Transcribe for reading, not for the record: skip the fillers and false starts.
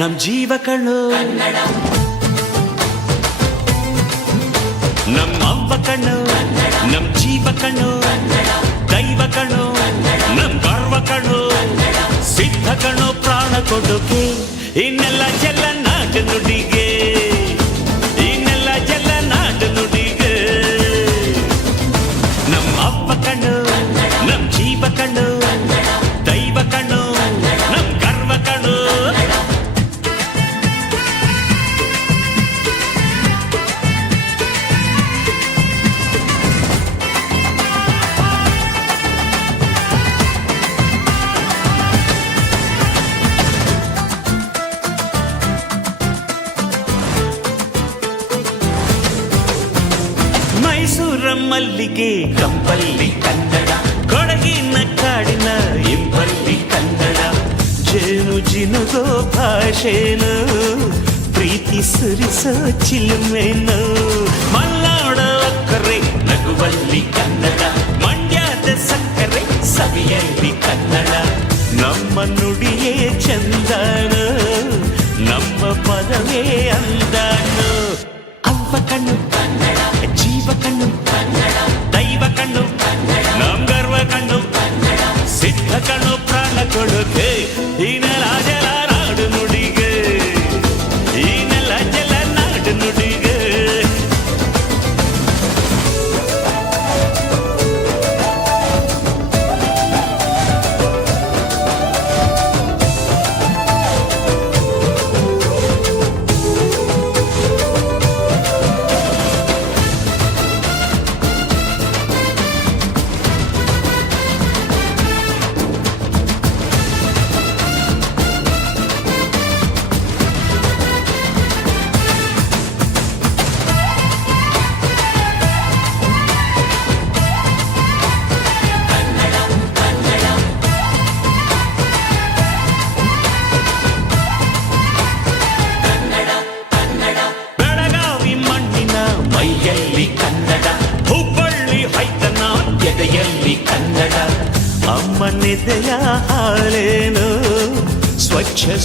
ನಮ್ ಜೀವ ಕಣ್ಣು ನಮ್ಮ ಅವ್ವ ಕಣ್ಣು ನಮ್ ಜೀವ ಕಣ್ಣು ದೈವ ಕಣ್ಣು ನಮ್ ಗರ್ವ ಕಣ್ಣು ಸಿದ್ಧ ಕಣ್ಣು ಪ್ರಾಣ ಕೊಡುಗೆ ಇನ್ನೆಲ್ಲ ಜಲ ನಾಡು ನುಡಿಗೆ ಇನ್ನೆಲ್ಲ ಜಲ ನಾಡು ನುಡಿಗೆ ನಮ್ಮ ಅವ್ವ ಕಣ್ಣು ನಮ್ ಜೀವ ಕಣ್ಣು ದೈವ ಕಣ್ಣು ನಮ್ ಗರ್ವ ಕಣ್ಣು ಮೈಸೂರ ಮಲ್ಲಿಗೆ ಕಂಪಲ್ಲಿ ಕನ್ನಡ ಕೊಡಗಿನ ಕಾಡಿನ ಇಂಪಲ್ಲಿ ಕನ್ನಡ ಜೇನು ಜಿನುಗೋ ಭಾಷೆನು ಪ್ರೀತಿ ಸುರಿಸೋ ಚಿಲುಮೆನು ಮಲ್ನಾಡ ಅಕ್ಕರೆ ನಗುವಲ್ಲಿ ಕನ್ನಡ ಮಂಡ್ಯದ ಸಕ್ಕರೆ ಸವಿಯಲ್ಲಿ ಕನ್ನಡ ನಮ್ಮ ನುಡಿಯೇ ಚಂದನು ನಮ್ಮ ಪದವೇ ಅಂದನು ಅವ್ವ ಕಣ್ಣು ಜೀವ ಕಣ್ಣು ದೈವ ಕಣ್ಣು ನಮ್ ಗರ್ವ ಕಣ್ಣು ಸಿದ್ಧ ಕಣ್ಣು ಪ್ರಾಣ ಕೊಡುಗೆ ಈ ನೆಲ ಜಲ ನಾಡು ನುಡಿಗೆ ಈ ನೆಲ ಜಲ ನಾಡು ನುಡಿಗೆ ಬೆಳಗಾವಿ ಮಣ್ಣಿನ ಮೈಯಲ್ಲಿ ಕನ್ನಡ ಹುಬ್ಬಳ್ಳಿ ಹೈದನ ಎದೆಯಲ್ಲಿ ಕನ್ನಡ ಅಮ್ಮನೆದೆಯ ಹಾಳೇನು ಸ್ವಚ್ಛ